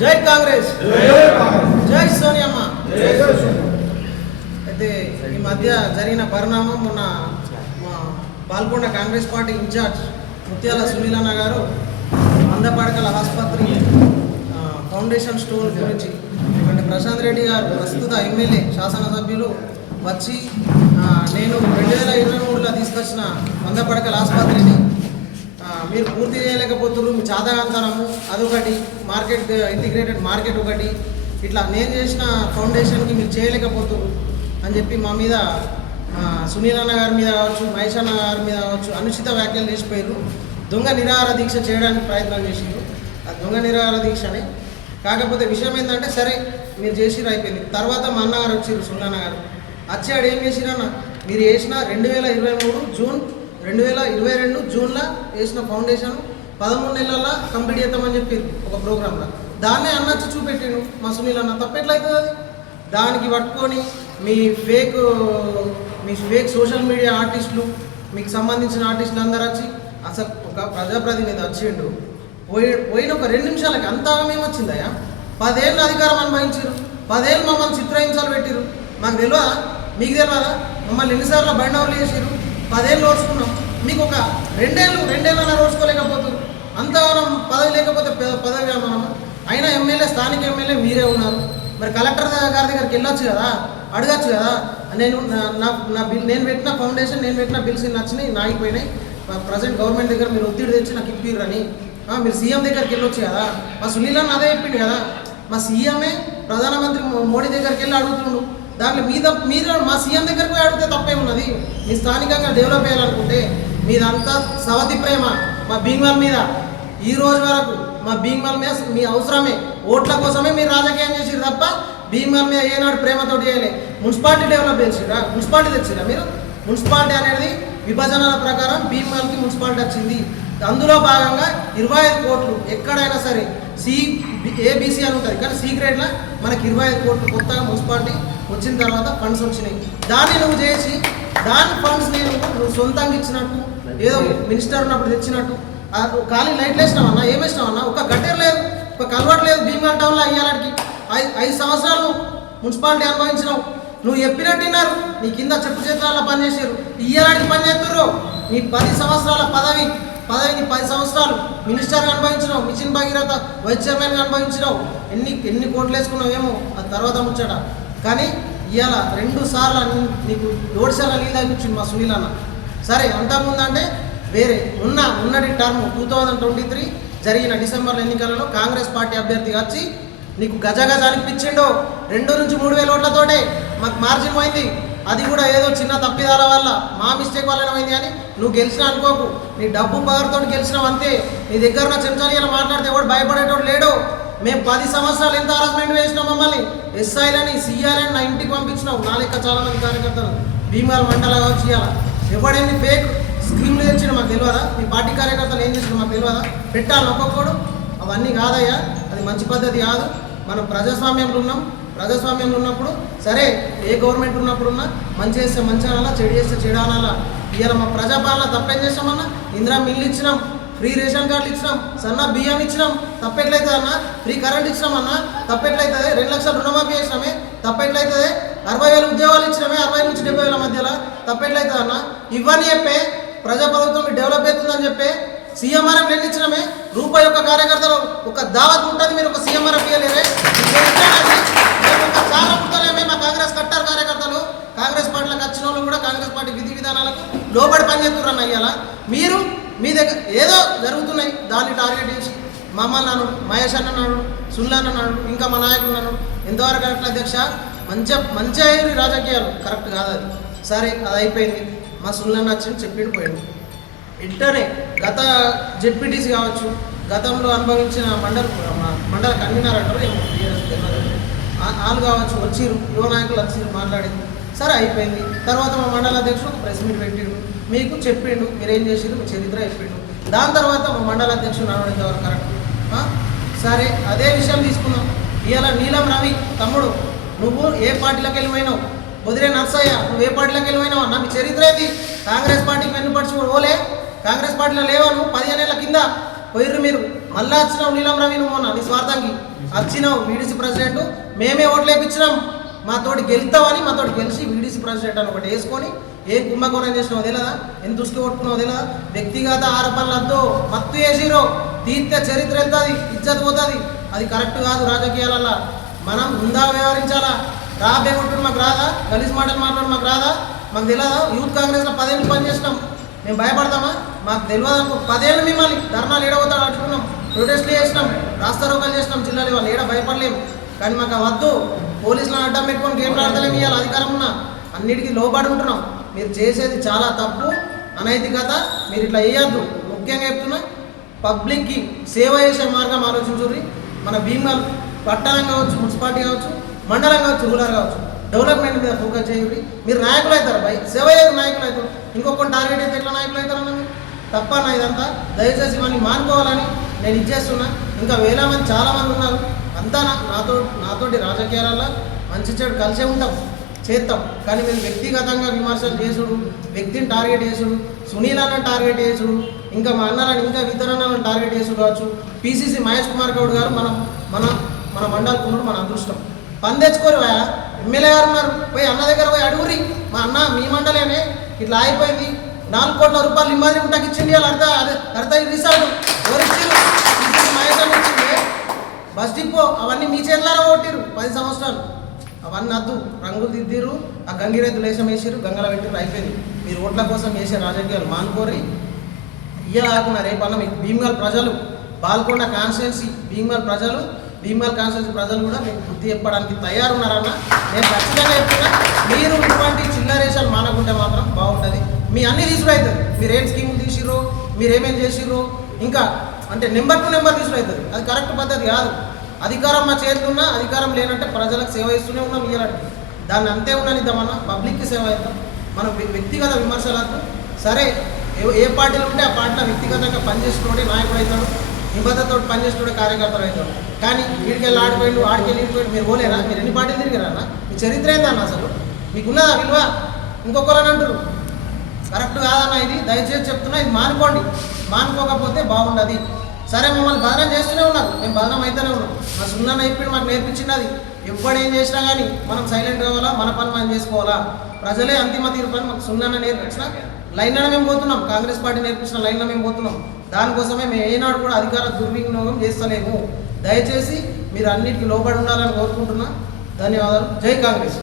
జై కాంగ్రెస్, జై సోనియమ్మ. అయితే ఈ మధ్య జరిగిన పరిణామం మొన్న పాల్గొండ కాంగ్రెస్ పార్టీ ఇన్ఛార్జ్ ముత్యాల సునీలన్న గారు మందపడకల ఆసుపత్రి ఫౌండేషన్ స్టోర్ గురించి అంటే ప్రశాంత్ రెడ్డి గారు ప్రస్తుత ఎమ్మెల్యే శాసనసభ్యులు వచ్చి నేను 2023లో తీసుకొచ్చిన మందపడకల ఆసుపత్రిని మీరు పూర్తి చేయలేకపోతున్నారు, మీ చాదగాంతనము అదొకటి, మార్కెట్ ఇంటిగ్రేటెడ్ మార్కెట్ ఒకటి, ఇట్లా నేను చేసిన ఫౌండేషన్కి మీరు చేయలేకపోతున్నారు అని చెప్పి మా మీద సునీల్ అన్న గారి మీద కావచ్చు, మహేష్ అన్న గారి మీద కావచ్చు అనుచిత వ్యాఖ్యలు చేసిపోయారు. దొంగ నిరాహార దీక్ష చేయడానికి ప్రయత్నం చేసిండ్రు. అది దొంగ నిరాహార దీక్షనే. కాకపోతే విషయం ఏంటంటే సరే మీరు చేసిరు అయిపోయింది. తర్వాత మా అన్నగారు వచ్చారు, సునీల్ అన్న గారు వచ్చాడు. ఏం చేసిరన్న, మీరు చేసిన 2023 జూన్ 2022 జూన్లో వేసిన ఫౌండేషన్ 13 నెలల్లో కంప్లీట్ చేద్దామని చెప్పారు ఒక ప్రోగ్రాంలో. దాన్నే అన్నచ్చి చూపెట్టాను మా సునీల్ అన్న. తప్పెట్లయితుంది అది? దానికి పట్టుకొని మీ ఫేక్ సోషల్ మీడియా ఆర్టిస్టులు, మీకు సంబంధించిన ఆర్టిస్టులు అందరూ వచ్చి అసలు ఒక ప్రజాప్రతినిధి వచ్చిండు పోయిన ఒక 2 నిమిషాలకి అంతా ఏమొచ్చిందయ్యా? 10 ఏళ్ళు అధికారం అనుభవించారు, 10 ఏళ్ళు మమ్మల్ని చిత్రహింసలు పెట్టిరు. మాకు తెలియదా? మీకు తెలియదా? మమ్మల్ని ఎన్నిసార్లు బండవర్లు చేసారు? 10 ఏళ్ళు రోడ్చుకున్నాం. మీకు ఒక 2 ఏళ్ళైనా రోడ్చుకోలేకపోతారు. అంతా మనం పదవి లేకపోతే పదవి మనం అయినా ఎమ్మెల్యే, స్థానిక ఎమ్మెల్యే మీరే ఉన్నారు. మరి కలెక్టర్ గారి దగ్గరికి వెళ్ళొచ్చు కదా, అడగచ్చు కదా. నేను పెట్టిన ఫౌండేషన్, నేను పెట్టిన బిల్స్ నచ్చినాయి, నాగిపోయినాయి, ప్రజెంట్ గవర్నమెంట్ దగ్గర మీరు ఒత్తిడి తెచ్చి నాకు ఇప్పిర్రని మీరు సీఎం దగ్గరికి వెళ్ళొచ్చు కదా. మా సునీల్ అన్న అదే చెప్పిండు కదా. మా సీఎంఏ ప్రధానమంత్రి మోడీ దగ్గరికి వెళ్ళి అడుగుతుండు. దాంట్లో మీరు మా సీఎం దగ్గరికి పోయి అడిగితే తప్పేమున్నది? మీ స్థానికంగా డెవలప్ చేయాలనుకుంటే మీదంతా సవతి ప్రేమ మా భీమ్వాల్ మీద. ఈ రోజు వరకు మా భీమ్వాల్ మీద మీ అవసరమే, ఓట్ల కోసమే మీరు రాజకీయం చేసిరు తప్ప భీమ్వాల్ మీద ఏనాడు ప్రేమతోటి చేయలే. మున్సిపాలిటీ డెవలప్ చేసిరా? మున్సిపాలిటీ తెచ్చిరా మీరు? మున్సిపాలిటీ అనేది విభజనల ప్రకారం భీమ్వాల్కి మున్సిపాలిటీ వచ్చింది. అందులో భాగంగా 25 కోట్లు ఎక్కడైనా సరే ఏబీసీ అని ఉంటుంది, కానీ సి గ్రేడ్లో మనకి 25 కోట్లు కొత్తగా మున్సిపాలిటీ వచ్చిన తర్వాత ఫండ్స్ వచ్చినాయి. దాన్ని నువ్వు చేసి దాని ఫండ్స్ నువ్వు సొంతంగా ఇచ్చినట్టు, ఏదో మినిస్టర్ ఉన్నప్పుడు తెచ్చినట్టు ఖాళీ లైట్లు వేసినావన్నా, ఏం వేసినావన్నా? ఒక గడ్డర్ లేదు, ఒక కలవట్ లేదు. భీమ్వాల్ టౌన్లో అయ్యాలకి 5 సంవత్సరాలు మున్సిపాలిటీ అనుభవించినావు. నువ్వు చెప్పినట్టున్నారు, నీ కింద చెప్పు చేతులలో పనిచేసారు, ఇయ్యాలకి పని చేస్తుర్రు. నీ 10 సంవత్సరాల పదవిని 10 సంవత్సరాలు మినిస్టర్గా అనుభవించినావు, మిషన్ భగీరథ వైస్ చైర్మన్గా అనుభవించినావు. ఎన్ని కోట్లు వేసుకున్నావు ఏమో, అది తర్వాత ముచ్చట. కానీ ఇవాళ 2 సార్లు నీకు 7 సార్లు నీళ్ళు తాగిపించింది మా సునీల్ అన్న. సరే అంతకుముందు అంటే వేరే ఉన్నటి టర్మ్ 2023 జరిగిన డిసెంబర్ ఎన్నికలలో కాంగ్రెస్ పార్టీ అభ్యర్థిగా వచ్చి నీకు గజగజ అనిపించిండో 2 నుంచి 3 వేల ఓట్లతోటే మాకు మార్జిన్ పోయింది. అది కూడా ఏదో చిన్న తప్పిదాల వల్ల, మా మిస్టేక్ వల్ల పోయింది. కానీ నువ్వు గెలిచినా అనుకోకు, నీ డబ్బు పవర్తో గెలిచినావు అంతే. నీ దగ్గర నా చెంచాలి మాట్లాడితే ఎవడు భయపడేటోడు లేడు. మేము 10 సంవత్సరాలు ఎంత హరాస్మెంట్ వేసినాం మమ్మల్ని, ఎస్ఐలని సిఆర్ఎని నా ఇంటికి పంపించినావు. నా లెక్క చాలా మంది కార్యకర్తలు భీమ్వాల్ మండల కావచ్చు. ఇవ్వాలి ఎవడేమి ఫేక్ స్కీమ్లు తెచ్చిన మాకు తెలియదా? మీ పార్టీ కార్యకర్తలు ఏం చేసిన మాకు తెలియదా? పెట్టాలి ఒక్కొక్కడు. అవన్నీ కాదయ్యా, అది మంచి పద్ధతి కాదు. మనం ప్రజాస్వామ్యంలో ఉన్నాం. ప్రజాస్వామ్యంలో ఉన్నప్పుడు సరే, ఏ గవర్నమెంట్ ఉన్నప్పుడున్నా మంచి చేస్తే మంచి అనాలా, చెడు చేస్తే చెడు అనాలా. ఇవాళ మా ప్రజాపాలన తప్పేం చేసామన్నా? ఇందిరా మిల్లు ఇచ్చినాం, ఫ్రీ రేషన్ కార్డులు ఇచ్చినాం, సన్న బియ్యం ఇచ్చినాం, తప్పెట్లయితుంది అన్న? Free current ఇచ్చినామన్నా, తప్పెట్లయితుంది? 2 లక్షల రుణమాఫీ చేసినామే, తప్పెట్లయితుంది? 60,000 ఉద్యోగాలు ఇచ్చినామే 60 నుంచి 70,000 మధ్యలో, తప్పెట్లయితుంది అన్న? ఇవన్నీ చెప్పే ప్రజాప్రభుత్వం డెవలప్ అవుతుందని చెప్పే సీఎంఆర్ఎఫ్ ఎన్ని ఇచ్చినామే? రూపాయి యొక్క కార్యకర్తలు ఒక దావత్ ఉంటుంది, మీరు ఒక సీఎంఆర్ఎఫ్ ఇవ్వలేరే? చాలా పుట్టలేమే మా కాంగ్రెస్ కట్టారు కార్యకర్తలు. కాంగ్రెస్ పార్టీలకు వచ్చిన వాళ్ళు కూడా కాంగ్రెస్ పార్టీ విధి విధానాలకు లోబడి పనిచేస్తున్నారన్న. ఇవాళ మీరు మీ దగ్గర ఏదో జరుగుతున్నాయి, దాన్ని టార్గెట్ చేసి మమ్మల్ని అన్నాడు, మహేష్ అన్న అన్నాడు, సుల్లాన్ అన్నాడు, ఇంకా మా నాయకుడు అన్నాడు. ఎంతవరకు అట్లా అధ్యక్ష? మంచి అయ్యి రాజకీయాలు కరెక్ట్ కాదు అది. సరే అది అయిపోయింది. మా సుల్లాన్ వచ్చి చెప్పిండు పోయాడు. వెంటనే గత జెడ్పీటీసీ కావచ్చు, గతంలో అనుభవించిన మండల కన్వీనర్ అంటారు వాళ్ళు కావచ్చు, వచ్చిరు, యువ నాయకులు వచ్చిరు, మాట్లాడింది. సరే అయిపోయింది. తర్వాత మా మండల అధ్యక్షుడు ఒక ప్రెస్ మీట్ పెట్టిండు, మీకు చెప్పిండు మీరేం చేసిరు, మీ చరిత్ర చెప్పిండు. దాని తర్వాత మా మండల అధ్యక్షుడు నడవడం ఎవరు కరెక్ట్? సరే అదే విషయం తీసుకుందాం. ఇవాళ నీలం రవి తమ్ముడు, నువ్వు ఏ పార్టీలోకి వెళ్ళిపోయినావు? వదిలే నర్సయ్య, నువ్వు ఏ పార్టీలోకి వెళ్ళిపోయినావు అన్న? మీ చరిత్ర ఏంటి? కాంగ్రెస్ పార్టీకి వెన్నుపడిచి ఓలే, కాంగ్రెస్ పార్టీలో లేవా నువ్వు? 15 ఏళ్ళ కింద పోయిర్రు మీరు. మళ్ళీ వచ్చినావు నీలం రవి నువ్వు మొన్న నీ స్వార్థంకి వచ్చినావు వీడీసీ ప్రెసిడెంట్ మేమే ఓట్లు వేయించినాం మాతోటి గెలుస్తావని మాతోటి గెలిచి వీడీసీ ప్రెసిడెంట్ అని ఒకటి వేసుకొని ఏ కుంభకోణం చేసినావు తెలియదా ఎంత దృష్టి కొట్టుకున్నావు తెలియదా వ్యక్తిగత ఆరోపణలతో మత్తు చేసిరో తీర్థ చరిత్ర వెళ్తుంది ఇజ్జత్ పోతుంది అది కరెక్ట్ కాదు రాజకీయాలల్లో మనం ఉందా వ్యవహరించాలా రాబే కొట్టుడు మాకు రాదా గలీజ్ మాటలు మాట్లాడు మాకు రాదా మాకు తెలియదా యూత్ కాంగ్రెస్లో 10 ఏళ్ళు పనిచేసినాం మేము భయపడతామా మాకు తెలియదు అనుకో 10 ఏళ్ళు మిమ్మల్ని ధర్నాలు ఏడవుతాడు అడుగుతున్నాం ప్రొటెస్ట్లు చేసినాం రాస్తారోకాలు చేసినాం జిల్లాలో వాళ్ళు ఏడ భయపడలేము కానీ మాకు వద్దు పోలీసులను అడ్డం పెట్టుకొని గేమ్లు ఆడతలేము ఇవ్వాలి అధికారం ఉన్నా అన్నిటికీ లోబడి ఉంటున్నాం మీరు చేసేది చాలా తప్పు అనైతికత మీరు ఇట్లా వేయద్దు ముఖ్యంగా చెప్తున్నా పబ్లిక్కి సేవ చేసే మార్గం ఆలోచించుర్రి మన భీమల్ పట్టణం కావచ్చు మున్సిపాలిటీ కావచ్చు మండలం కావచ్చు రూరల్ కావచ్చు డెవలప్మెంట్ మీద ఫోకస్ చేయండి మీరు నాయకులు అవుతారు బై సేవ చేసి నాయకులు అవుతారు ఇంకొకటి టార్గెట్ అయితే ఎట్లా నాయకులు అవుతారన్న మీరు తప్ప నా ఇదంతా దయచేసి ఇవన్నీ మానుకోవాలని నేను ఇచ్చేస్తున్నా ఇంకా వేల మంది చాలామంది ఉన్నారు అంతా నాతోటి రాజకీయాలలో మంచి చెడు కలిసే ఉంటాం చేస్తాం కానీ మీరు వ్యక్తిగతంగా విమర్శలు చేసుడు వ్యక్తిని టార్గెట్ చేసుడు సునీల్ అన్న టార్గెట్ చేసుడు ఇంకా మా అన్నలను ఇంకా ఇతరన్నలను టార్గెట్ చేసుడు కావచ్చు పీసీసీ మహేష్ కుమార్ గౌడ్ గారు మన మండలకున్నాడు మన అదృష్టం పని తెచ్చుకోరు ఎమ్మెల్యే గారు ఉన్నారు పోయి అన్న దగ్గర పోయి అడుగురి మా అన్న మీ మండలేనే ఇట్లా అయిపోయింది 4 కోట్ల రూపాయలు ఇమ్మది ఉంటాకి ఇచ్చింది వాళ్ళు అర్థ రిసార్ట్ మహేష్ అని ఇచ్చింది బస్ డిపో అవన్నీ మీ చేతులారా కొట్టిరు 10 సంవత్సరాలు అవన్నీ వద్దు రంగులు దిద్దిరు ఆ గంగిరెద్దు లేశం వేసిరు గంగల పెట్టిరు అయిపోయింది మీరు ఓట్ల కోసం వేసే రాజకీయాలు మానుకోరి ఇయ్యలాకుండా రేపన్న మీకు భీమగల్ ప్రజలు బాల్కొండ కాన్స్టిట్యున్సీ భీమగల్ కాన్స్టిట్యున్సీ ప్రజలు కూడా మీకు బుద్ధి చెప్పడానికి తయారున్నారన్న నేను ఖచ్చితంగా చెప్తున్నా మీరు ఇటువంటి చిల్లరేషాలు మానకుంటే మాత్రం బాగుంటుంది మీ అన్ని తీసుడు అవుతుంది మీరు ఏం స్కీములు తీసిర్రు మీరు ఏమేమి చేసిర్రు ఇంకా అంటే నెంబర్ టు నెంబర్ తీసుడు అవుతుంది అది కరెక్ట్ పద్ధతి కాదు అధికారం మా చేతులున్నా అధికారం లేనంటే ప్రజలకు సేవ ఇస్తూనే ఉన్నాం ఇయ్యాలంటే దాన్ని అంతే ఉండనిద్దామన్నా పబ్లిక్కి సేవ ఇద్దాం మనం వ్యక్తిగత విమర్శలకు సరే ఏ పార్టీలు ఉంటే ఆ పార్టీలో వ్యక్తిగతంగా పనిచేసినోడే నాయకుడు అవుతాడు నిబద్ధతతో పనిచేసినోడే కార్యకర్తలు అవుతాడు కానీ వీడికెళ్ళి ఆడిపోయిండు ఆడికెళ్ళి వెళ్ళిపోయిండు మీరు పోలేరా మీరు ఎన్ని పార్టీలు తిరిగారన్న మీ చరిత్ర ఏందన్న అసలు మీకున్నదా విలువ ఇంకొకరని అంటారు కరెక్ట్ కాదన్న ఇది దయచేసి చెప్తున్నా ఇది మానుకోకపోతే బాగుండదు సరే మమ్మల్ని బదనం చేస్తూనే ఉన్నారు మేము బదనం అయితేనే ఉన్నాం మా సున్నాన్న ఇప్పుడు మాకు నేర్పించింది అది ఎప్పుడు ఏం చేసినా కానీ మనం సైలెంట్ కావాలా మన పని మనం చేసుకోవాలా ప్రజలే అంతిమ తీర్పు అని మాకు సున్నాన్న నేర్పించిన లైన్లో మేము పోతున్నాం కాంగ్రెస్ పార్టీ నేర్పించిన లైన్లో మేము పోతున్నాం దానికోసమే మేము ఏనాడు కూడా అధికార దుర్వినియోగం చేస్తలేము దయచేసి మీరు అన్నిటికీ లోబడి ఉండాలని కోరుకుంటున్నా ధన్యవాదాలు జై కాంగ్రెస్